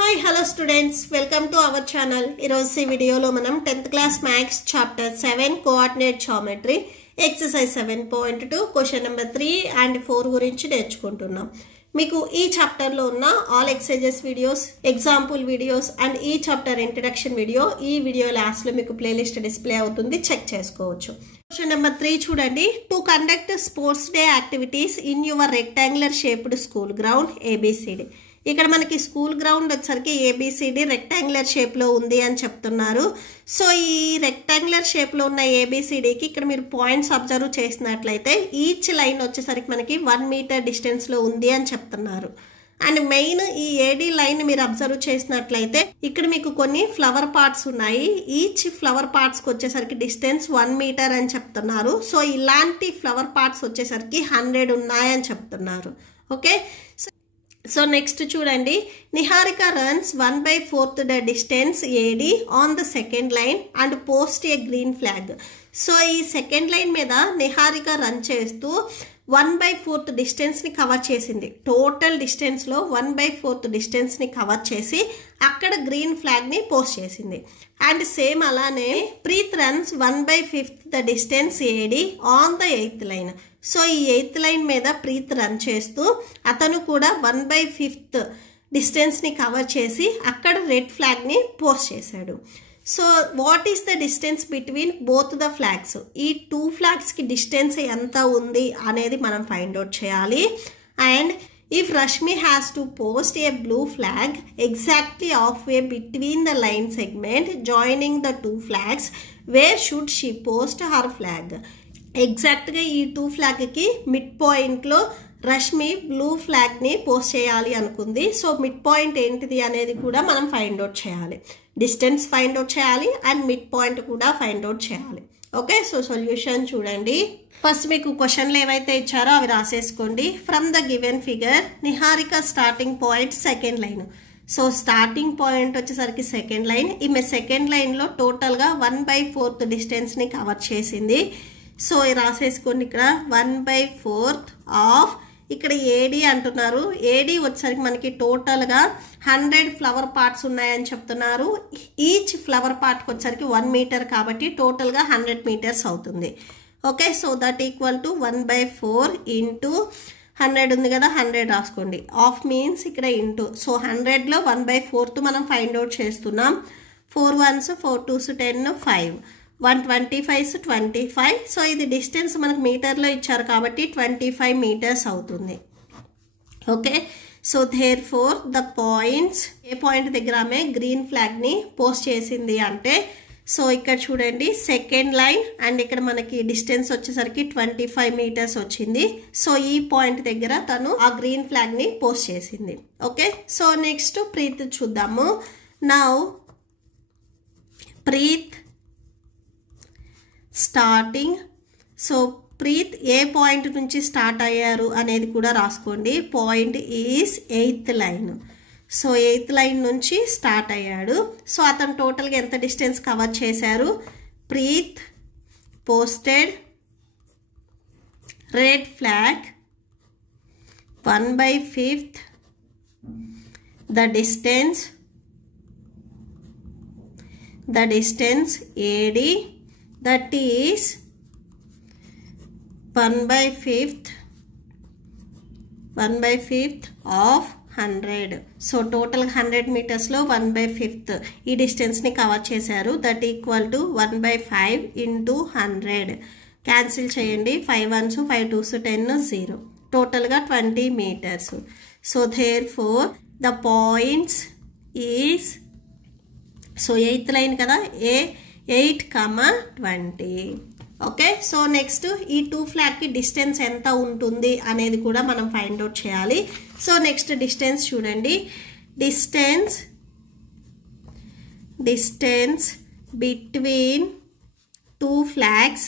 Hi, hello students. Welcome to our channel. ఈరోజు వీడియోలో మనం 10th class maths chapter 7 coordinate geometry exercise 7.2 question number 3 and 4 గురించి నేర్చుకుంటున్నాం. మీకు ఈ చాప్టర్ లో ఉన్న all exercises videos, example videos and ఈ చాప్టర్ ఇంట్రడక్షన్ వీడియో ఈ వీడియో లాస్ట్ లో మీకు ప్లేలిస్ట్ డిస్ప్లే అవుతుంది, చెక్ చేసుకోవచ్చు. క్వశ్చన్ నెంబర్ 3 చూడండి. To conduct sports day activities in your rectangular shaped school ground ABCD. ఇక్కడ మనకి స్కూల్ గ్రౌండ్ వచ్చరికి ABCD రెక్టాంగులర్ షేప్లో ఉంది అని చెప్తున్నారు. సో ఈ రెక్టాంగులర్ షేప్లో ఉన్న ABCDకి ఇక్కడ మీరు పాయింట్స్ అబ్జర్వ్ చేసినట్లయితే ఈచ్ లైన్ వచ్చేసరికి మనకి 1 మీటర్ డిస్టెన్స్లో ఉంది అని చెప్తున్నారు. అండ్ మెయిన్ ఈ AD లైన్ మీరు అబ్జర్వ్ చేసినట్లయితే ఇక్కడ మీకు కొన్ని ఫ్లవర్ పార్ట్స్ ఉన్నాయి. ఈచ్ ఫ్లవర్ పార్ట్స్కి వచ్చేసరికి డిస్టెన్స్ 1 మీటర్ అని చెప్తున్నారు. సో ఇలాంటి ఫ్లవర్ పార్ట్స్ వచ్చేసరికి 100 ఉన్నాయని చెప్తున్నారు. ఓకే, సో నెక్స్ట్ చూడండి. Niharika runs 1/4 the distance AD on the second line and post A green flag. So ఈ సెకండ్ లైన్ మీద నిహారిక రన్ చేస్తూ 1/4 డిస్టెన్స్ని కవర్ చేసింది. టోటల్ డిస్టెన్స్లో 1/4 డిస్టెన్స్ని కవర్ చేసి అక్కడ గ్రీన్ ఫ్లాగ్ని పోస్ట్ చేసింది. అండ్ సేమ్ అలానే Preet runs 1/5 the distance AD on the 8th line. So ఈ 8th లైన్ మీద ప్రీత్ రన్ చేస్తూ అతను కూడా 1/5 డిస్టెన్స్ని కవర్ చేసి అక్కడ రెడ్ ఫ్లాగ్ని పోస్ట్ చేశాడు. So what is the distance between both the flags? ఈ 2 ఫ్లాగ్స్కి డిస్టెన్స్ ఎంత ఉంది అనేది మనం ఫైండ్ అవుట్ చేయాలి. And if Rashmi has to post a blue flag exactly half way between the line segment joining the 2 flags, wear should she post her flag? ఎగ్జాక్ట్గా ఈ 2 ఫ్లాగ్కి mid పాయింట్లో Rashmi blue ఫ్లాగ్ని post చేయాలి అనుకుంది. సో మిడ్ పాయింట్ ఏంటిది అనేది కూడా మనం ఫైండ్ అవుట్ చేయాలి. డిస్టెన్స్ ఫైండ్ అవుట్ చేయాలి అండ్ మిడ్ పాయింట్ కూడా ఫైండ్ అవుట్ చేయాలి. ఓకే, సో సొల్యూషన్ చూడండి. ఫస్ట్ మీకు క్వశ్చన్లు ఏవైతే ఇచ్చారో అవి రాసేసుకోండి. From the given figure Niharika starting point second line. So starting point వచ్చేసరికి సెకండ్ లైన్. ఈమె సెకండ్ లైన్లో టోటల్గా 1/4 డిస్టెన్స్ని కవర్ చేసింది. సో రాసేసుకోండి. ఇక్కడ 1/4 ఆఫ్, ఇక్కడ AD అంటున్నారు. AD వచ్చేసరికి మనకి టోటల్గా 100 ఫ్లవర్ పార్ట్స్ ఉన్నాయని చెప్తున్నారు. ఈచ్ ఫ్లవర్ పార్ట్కి వచ్చేసరికి 1 మీటర్ కాబట్టి టోటల్గా 100 మీటర్స్ అవుతుంది. Okay, so that equal to 1/4 into 100 ఉంది కదా, 100 రాసుకోండి. ఆఫ్ మీన్స్ ఇక్కడ ఇంటూ. సో 100లో 1/4 మనం ఫైండ్ అవుట్ చేస్తున్నాం. 4 1s 4 2s 10 5 125 25. సో ఇది డిస్టెన్స్ మనకు మీటర్లో ఇచ్చారు కాబట్టి 25 మీటర్స్ అవుతుంది. Okay, so therefore the points, ఏ పాయింట్ దగ్గర ఆమె గ్రీన్ ఫ్లాగ్ని పోస్ట్ చేసింది అంటే, సో ఇక్కడ చూడండి సెకండ్ లైన్ అండ్ ఇక్కడ మనకి డిస్టెన్స్ వచ్చేసరికి 25 మీటర్స్ వచ్చింది. సో ఈ పాయింట్ దగ్గర తను ఆ గ్రీన్ ఫ్లాగ్ని పోస్ట్ చేసింది. ఓకే, సో నెక్స్ట్ ప్రీత్ చూద్దాము. Now Preet starting. So Preet ఏ పాయింట్ నుంచి స్టార్ట్ అయ్యారు అనేది కూడా రాసుకోండి. Point is 8th line. So 8th line నుంచి స్టార్ట్ అయ్యాడు. సో అతను టోటల్గా ఎంత డిస్టెన్స్ కవర్ చేశారు? Preet posted red flag 1/5 the distance AD, that is 1/5 of 100. So total 100 మీటర్స్లో 1/5 ఈ డిస్టెన్స్ని కవర్ చేశారు. That equal to 1/5 into 100. Cancel చేయండి. 5 1s 5 2s 10 0. టోటల్గా 20 metres. So therefore the points is, so 8th line కదా, 8, 20. Okay, so next ఈ 2 ఫ్లాగ్కి distance ఎంత ఉంటుంది అనేది కూడా మనం ఫైండ్ అవుట్ చేయాలి. సో నెక్స్ట్ డిస్టెన్స్ చూడండి. Distance between 2 flags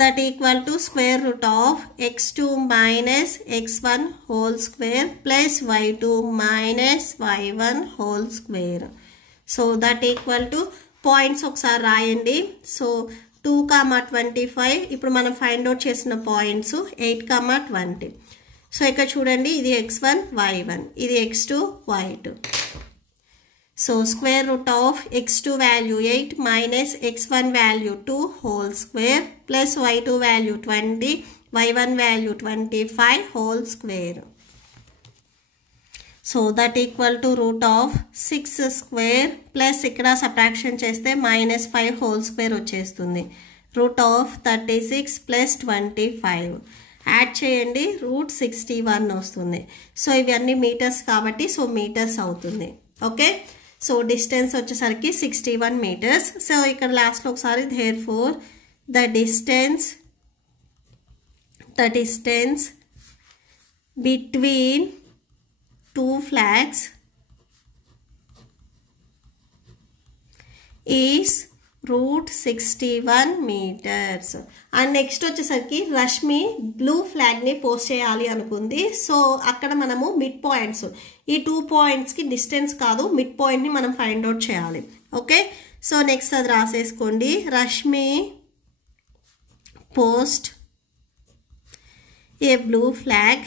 that equal to square root of x2 minus x1 whole square plus y2 minus y1 whole square. So that equal to points ఒకసారి రాయండి. So 2, 25. ఇప్పుడు మనం find out చేసిన points 8, 20. So ఇక్కడ చూడండి ఇది x1 y1 ఇది x2 y2. So square root of x2 value 8 minus x1 value 2 whole square plus y2 value 20 y1 value 25 whole square. So that equal to root of 6 square plus ఇక్కడ subtraction చేస్తే minus 5 whole square వచ్చేస్తుంది. Root of 36 plus 25 add చేయండి route 61 వస్తుంది. So ఇవన్నీ metres కాబట్టి so metres అవుతుంది. Okay, so distance వచ్చేసరికి 61 metres. So ఇక్కడ లాస్ట్లో ఒకసారి therefore the distance between two flags is root 61 meters. And next వచ్చేసరికి రష్మి బ్లూ ఫ్లాగ్ని పోస్ట్ చేయాలి అనుకుంది. సో అక్కడ మనము మిడ్ పాయింట్స్ ఈ 2 పాయింట్స్కి డిస్టెన్స్ కాదు మిడ్ పాయింట్ని మనం ఫైండ్ అవుట్ చేయాలి. ఓకే, సో నెక్స్ట్ అది రాసేసుకోండి. Rashmi post a blue flag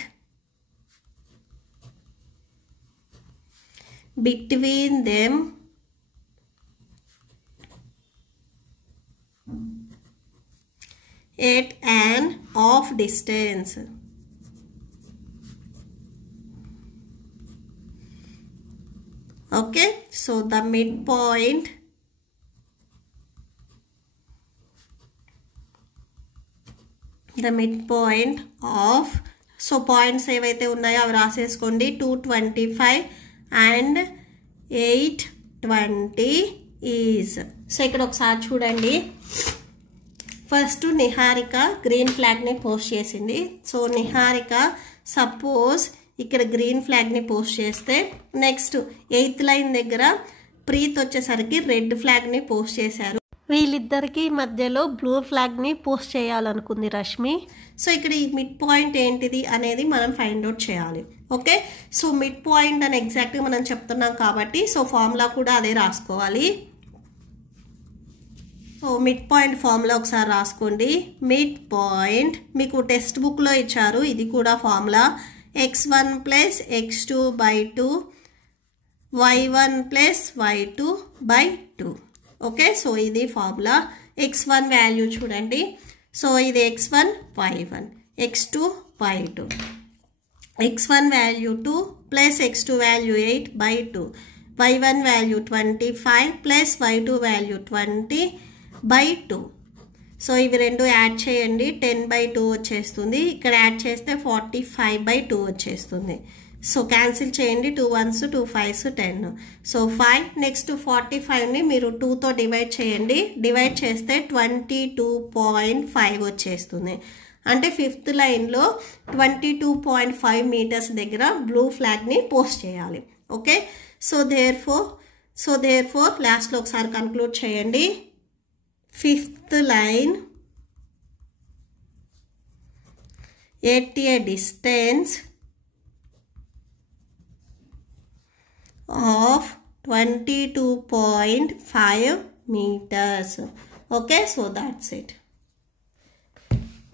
between them at an off distance. Okay, so the midpoint of so points ఏవైతే ఉన్నాయో అవి రాసేసుకోండి. 225 and 820 is. సో ఇక్కడ ఒకసారి చూడండి. ఫస్ట్ నిహారిక గ్రీన్ ఫ్లాగ్ని పోస్ట్ చేసింది. సో నిహారిక సపోజ్ ఇక్కడ గ్రీన్ ఫ్లాగ్ని పోస్ట్ చేస్తే నెక్స్ట్ 8th లైన్ దగ్గర ప్రీత్ వచ్చేసరికి రెడ్ ఫ్లాగ్ని పోస్ట్ చేశారు. వీళ్ళిద్దరికి మధ్యలో బ్లూ ఫ్లాగ్ని పోస్ట్ చేయాలనుకుంది రష్మి. సో ఇక్కడ ఈ మిడ్ పాయింట్ ఏంటిది అనేది మనం ఫైండ్ అవుట్ చేయాలి. ఓకే, సో మిడ్ పాయింట్ అని ఎగ్జాక్ట్గా మనం చెప్తున్నాం కాబట్టి సో ఫార్ములా కూడా అదే రాసుకోవాలి. సో మిడ్ పాయింట్ ఫార్ములా ఒకసారి రాసుకోండి. మిడ్ పాయింట్ మీకు టెక్స్ట్ బుక్లో ఇచ్చారు, ఇది కూడా formula x1 plus x2 by 2 y1 plus y2 by 2. Okay, so ఇది ఫార్ములా. x1 వాల్యూ చూడండి. సో ఇది x1 y1 x2 y2. x1 value 2 plus x2 value 8 by 2 y1 value 25 plus y2 value 20 by 2. So ఇవి రెండు add చేయండి 10 by 2 వచ్చేస్తుంది. ఇక్కడ add చేస్తే 45 by 2 వచ్చేస్తుంది. సో క్యాన్సిల్ చేయండి. 2 1s 2 5s 10. సో 5 నెక్స్ట్ 45ని మీరు 2తో డివైడ్ చేయండి. డివైడ్ చేస్తే 22.5 వచ్చేస్తుంది. అంటే 5th లైన్లో 22.5 మీటర్స్ దగ్గర బ్లూ ఫ్లాగ్ని పోస్ట్ చేయాలి. ఓకే, సో దేర్ఫోర్ లాస్ట్లో ఒకసారి కన్క్లూడ్ చేయండి. 5th line at a distance of 22.5 meters. Okay, so that's it.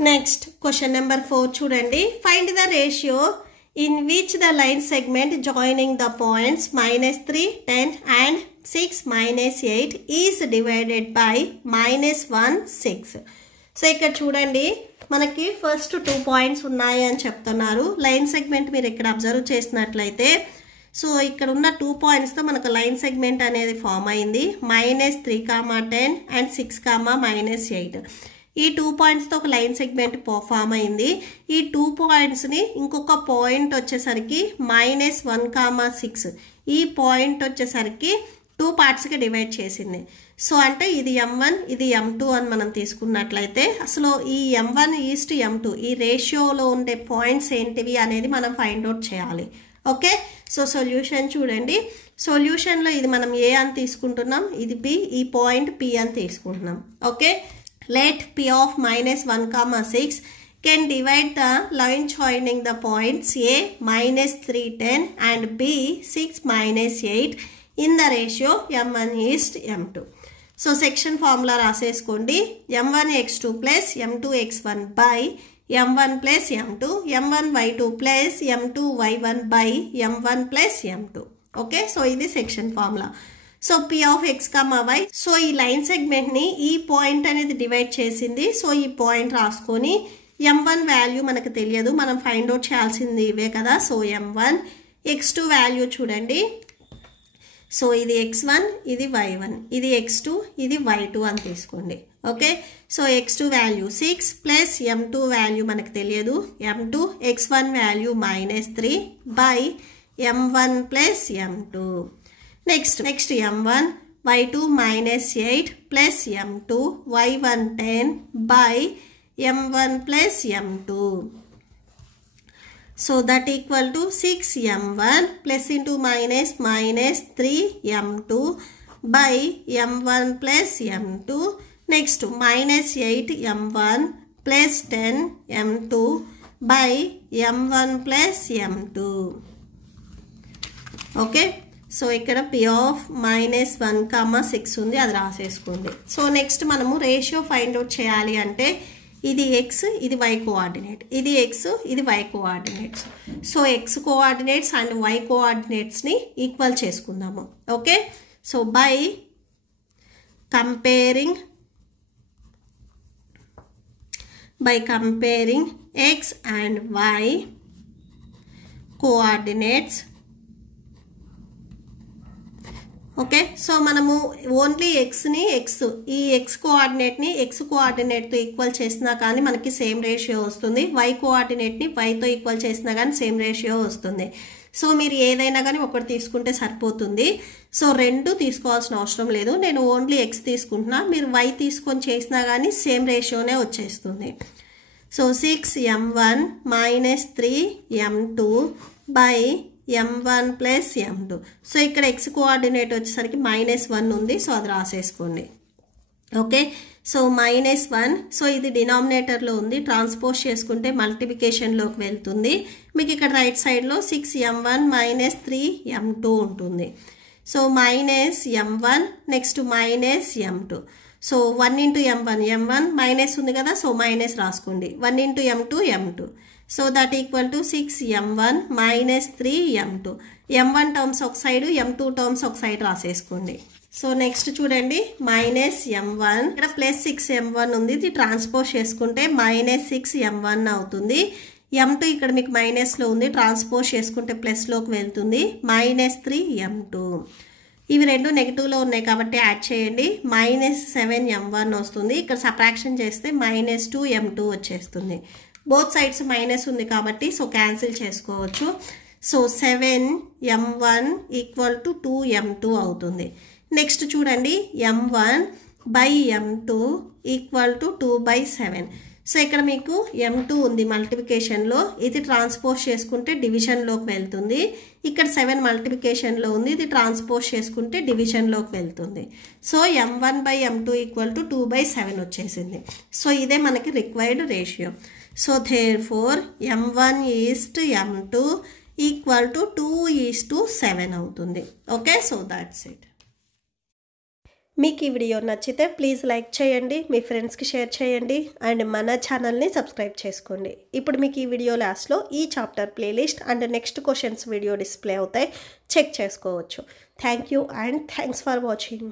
Next question number 4 చూడండి. Find the ratio in which the line segment joining the points -3, 10 and 6, -8 is divided by -1, 6. So ఇక్కడ చూడండి మనకి first 2 points ఉన్నాయి అని చెప్తున్నారు. Line segment మీరు ఇక్కడ observe చేసినట్లయితే సో ఇక్కడ ఉన్న 2 పాయింట్స్తో మనకు లైన్ సెగ్మెంట్ అనేది ఫామ్ అయింది. -3, 10 and 6, -8. ఈ 2 పాయింట్స్తో ఒక లైన్ సెగ్మెంట్ ఫామ్ అయింది. ఈ 2 పాయింట్స్ని ఇంకొక పాయింట్ వచ్చేసరికి -1, 6 ఈ పాయింట్ వచ్చేసరికి 2 పార్ట్స్కి డివైడ్ చేసింది. సో అంటే ఇది m1 ఇది m2 అని మనం తీసుకున్నట్లయితే అసలు ఈ m1 ఈస్ట్ m2 ఈ రేషియోలో ఉండే పాయింట్స్ ఏంటివి అనేది మనం ఫైండ్ అవుట్ చేయాలి. ఓకే, సో సొల్యూషన్ చూడండి. సొల్యూషన్లో ఇది మనం ఏ అని తీసుకుంటున్నాం, ఇది b, ఈ పాయింట్ p అని తీసుకుంటున్నాం. Okay, let p of -1, 6 can divide the line joining the points a -3, 10 and b 6, -8 in the ratio m1 is m2. So section formula రాసేసుకోండి. m1 x2 plus m2 x1 by m1 plus m2, m1 y2 plus m2 y1 by m1 plus m2. Okay, so ఇది section formula. So p of x, y. So ఈ line సెగ్మెంట్ని ఈ point అనేది divide చేసింది. So ఈ point రాసుకొని m1 value మనకు తెలియదు, మనం ఫైండ్ అవుట్ చేయాల్సింది ఇవే కదా. సో m1, x2 వాల్యూ చూడండి. సో ఇది x1, ఇది y1, ఇది x2, ఇది y2 అని తీసుకోండి. Okay, so x2 value 6 plus m2 value మనకు తెలియదు m2, x1 value -3 by m1 plus m2. Next m1 y2 -8 plus m2 y1 10 by m1 plus m2. So that equal to 6m1 plus into minus -3m2 by m1 plus m2. Next -8m1 plus 10m2 by m1 plus m2. Okay, so ఇక్కడ p of -1, 6 ఉంది, అది రాసేసుకోండి. So next మనము ratio find out చేయాలి అంటే ఇది x, ఇది y coordinate, ఇది x, ఇది y coordinates. So x coordinates and y కోఆర్డినేట్స్ని ఈక్వల్ చేసుకుందాము. Okay, so by comparing x and y coordinates. Okay, so మనము ఓన్లీ ఎక్స్ని ఈ ఎక్స్ కోఆర్డినేట్ని ఎక్స్ కోఆర్డినేట్తో ఈక్వల్ చేసినా కానీ మనకి సేమ్ రేషియో వస్తుంది, వై కోఆర్డినేట్ని వైతో ఈక్వల్ చేసినా కానీ సేమ్ రేషియో వస్తుంది. సో మీరు ఏదైనా కానీ ఒకటి తీసుకుంటే సరిపోతుంది. సో రెండు తీసుకోవాల్సిన అవసరం లేదు, నేను ఓన్లీ ఎక్స్ తీసుకుంటున్నా, మీరు వై తీసుకొని చేసినా కానీ సేమ్ రేషియోనే వచ్చేస్తుంది. So 6m1 -3m2 by m1 plus m2. So ఇక్కడ x కోఆర్డినేట్ వచ్చేసరికి -1 ఉంది, సో అది రాసేసుకోండి. ఓకే, సో -1, సో ఇది డినామినేటర్లో ఉంది, ట్రాన్స్పోజ్ చేసుకుంటే మల్టిప్లికేషన్లోకి వెళ్తుంది. మీకు ఇక్కడ రైట్ సైడ్లో 6m1 -3m2 ఉంటుంది. So -m1 next -m2. So 1 into m1 minus ఉంది కదా, సో మైనస్ రాసుకోండి. 1 into m2 m2. So that equal to 6m1 -3m2. m1 terms ఒక సైడ్, m2 టర్మ్స్ ఒక సైడ్ రాసేసుకోండి. సో నెక్స్ట్ చూడండి -m1, ఇక్కడ +6m1 ఉంది, ఇది ట్రాన్స్పోజ్ చేసుకుంటే -6m1 అవుతుంది. m2 ఇక్కడ మీకు మైనస్లో ఉంది, ట్రాన్స్పోజ్ చేసుకుంటే ప్లస్లోకి వెళ్తుంది, -3m2. ఇవి రెండు నెగిటివ్లో ఉన్నాయి కాబట్టి యాడ్ చేయండి, -7m1 వస్తుంది. ఇక్కడ సబ్ట్రాక్షన్ చేస్తే -2m2 వచ్చేస్తుంది. బోత్ సైడ్స్ మైనస్ ఉంది కాబట్టి సో క్యాన్సిల్ చేసుకోవచ్చు. So 7m1 equal to 2m2 అవుతుంది. నెక్స్ట్ చూడండి m1 by m2 equal to 2/7. So ఇక్కడ మీకు m2 ఉంది మల్టిప్లికేషన్లో, ఇది ట్రాన్స్పోజ్ చేసుకుంటే డివిజన్లోకి వెళ్తుంది. ఇక్కడ 7 మల్టిప్లికేషన్లో ఉంది, ఇది ట్రాన్స్పోజ్ చేసుకుంటే డివిజన్లోకి వెళ్తుంది. సో m1/m2 ఈక్వల్ టు 2/7 వచ్చేసింది. సో ఇదే మనకి required ratio. So therefore m1 east m2 equal to 2:7 అవుతుంది. Okay, so that's it. మీకు ఈ వీడియో నచ్చితే ప్లీజ్ లైక్ చేయండి, మీ ఫ్రెండ్స్కి షేర్ చేయండి అండ్ మన ఛానల్ని సబ్స్క్రైబ్ చేసుకోండి. ఇప్పుడు మీకు ఈ వీడియో లాస్ట్లో ఈ chapter playlist and next questions video display అవుతాయి, చెక్ చేసుకోవచ్చు. Thank you and thanks for watching.